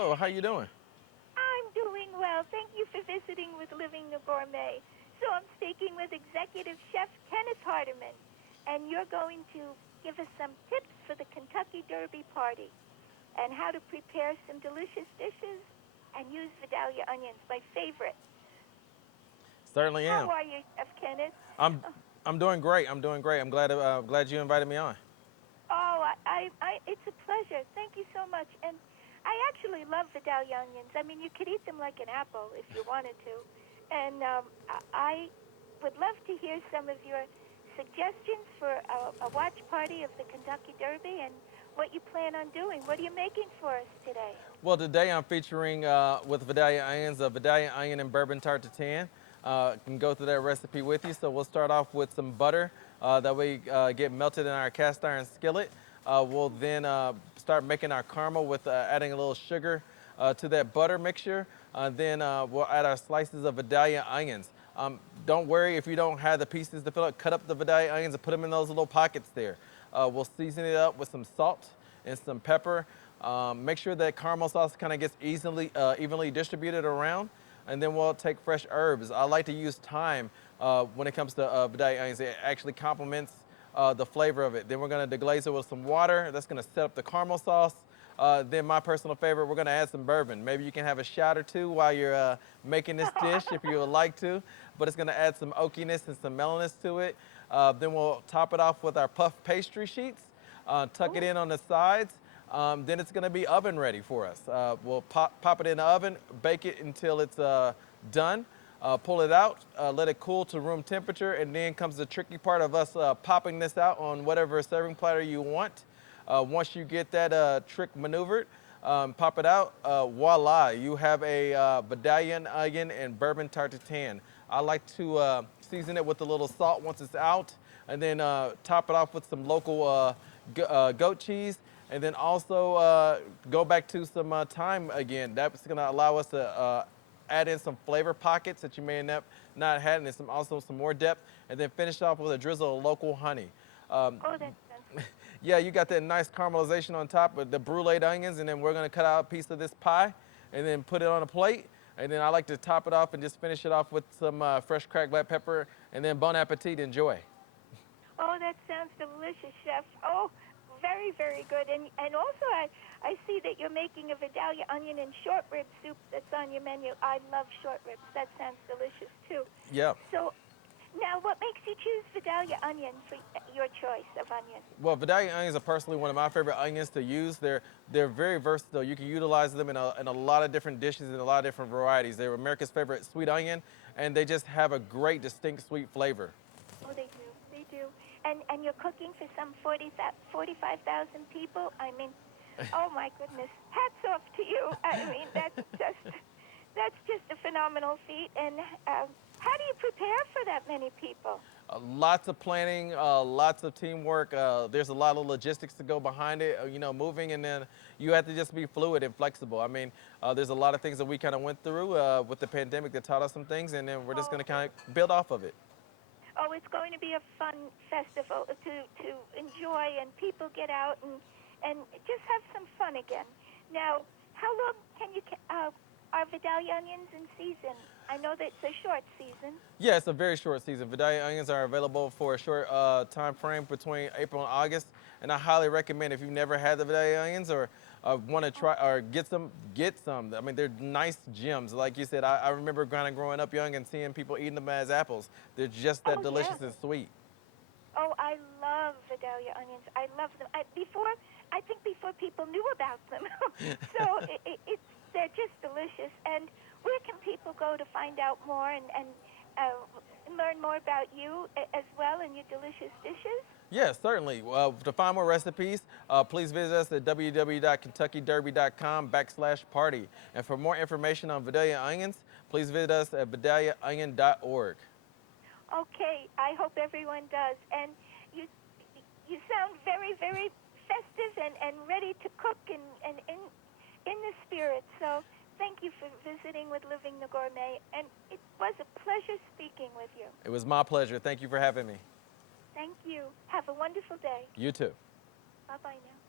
Oh, how you doing? I'm doing well. Thank you for visiting with Living the Gourmet. So I'm speaking with Executive Chef Kenneth Hardiman, and you're going to give us some tips for the Kentucky Derby party and how to prepare some delicious dishes and use Vidalia onions, my favorite. Certainly How am. are you, Chef Kenneth? I'm Oh, I'm doing great. I'm doing great. I'm glad you invited me on. it's a pleasure. Thank you so much. And I actually love Vidalia onions. I mean, you could eat them like an apple if you wanted to. And I would love to hear some of your suggestions for a watch party of the Kentucky Derby and what you plan on doing. What are you making for us today? Well, today I'm featuring with Vidalia onions, a Vidalia onion and bourbon tartatan. I can go through that recipe with you. So we'll start off with some butter that we get melted in our cast iron skillet. We'll then start making our caramel with adding a little sugar to that butter mixture. Then we'll add our slices of Vidalia onions. Don't worry if you don't have the pieces to fill it. Cut up the Vidalia onions and put them in those little pockets there. We'll season it up with some salt and some pepper. Make sure that caramel sauce kind of gets evenly distributed around. And then we'll take fresh herbs. I like to use thyme when it comes to Vidalia onions. It actually complements the flavor of it. Then we're going to deglaze it with some water. That's going to set up the caramel sauce. Then my personal favorite, we're going to add some bourbon. Maybe you can have a shot or two while you're making this dish if you would like to. But it's going to add some oakiness and some mellowness to it. Then we'll top it off with our puff pastry sheets. Tuck it Oh, in on the sides. Then it's going to be oven ready for us. We'll pop it in the oven, bake it until it's done. Pull it out, let it cool to room temperature, and then comes the tricky part of us popping this out on whatever serving platter you want. Once you get that trick maneuvered, pop it out, voila, you have a Vidalia onion and bourbon tartatan. I like to season it with a little salt once it's out, and then top it off with some local goat cheese, and then also go back to some thyme again. That's going to allow us to add in some flavor pockets that you may have not had, and then also some more depth, and then finish off with a drizzle of local honey. Um, oh, that sounds yeah, you got that nice caramelization on top of the bruleed onions, and then we're gonna cut out a piece of this pie, and then put it on a plate. And then I like to top it off and just finish it off with some fresh cracked black pepper, and then bon appetit, enjoy. Oh, that sounds delicious, chef. Oh, very, very good. And also, I see that you're making a Vidalia onion and short rib soup that's on your menu. I love short ribs. That sounds delicious too. Yeah. So now, what makes you choose Vidalia onion for your choice of onion? Well, Vidalia onions are personally one of my favorite onions to use. They're very versatile. You can utilize them in a lot of different dishes and a lot of different varieties. They're America's favorite sweet onion, and they just have a great, distinct sweet flavor. Oh, they do. They do. And you're cooking for some 45,000 people. I mean, oh my goodness. Hats off to you. I mean, that's just a phenomenal feat. And how do you prepare for that many people? Lots of planning, lots of teamwork. There's a lot of logistics to go behind it. Moving, and then you have to just be fluid and flexible. I mean, there's a lot of things that we kind of went through with the pandemic that taught us some things, and then we're just going to Oh, kind of build off of it. oh, it's going to be a fun festival to enjoy, and people get out and just have some fun again. Now, how long can you are Vidalia onions in season? I know that it's a short season. Yeah, it's a very short season. Vidalia onions are available for a short time frame between April and August, and I highly recommend if you've never had the Vidalia onions or want to try or get some, get some. I mean, they're nice gems. Like you said, I remember kind of growing up young and seeing people eating them as apples. They're just that Oh yeah. delicious and sweet. Oh, I love Vidalia onions. I love them. I think before people knew about them. So it's they're just delicious. And where can people go to find out more and uh, learn more about you as well and your delicious dishes? Yes, certainly. To find more recipes, please visit us at www.kentuckyderby.com/party. And for more information on Vidalia onions, please visit us at vidaliaonion.org. Okay, I hope everyone does. And you you sound very, very festive and ready to cook and in the spirit. So thank you for visiting with Living the Gourmet. And it was a pleasure speaking with you. It was my pleasure. Thank you for having me. Thank you. Have a wonderful day. You too. Bye bye now.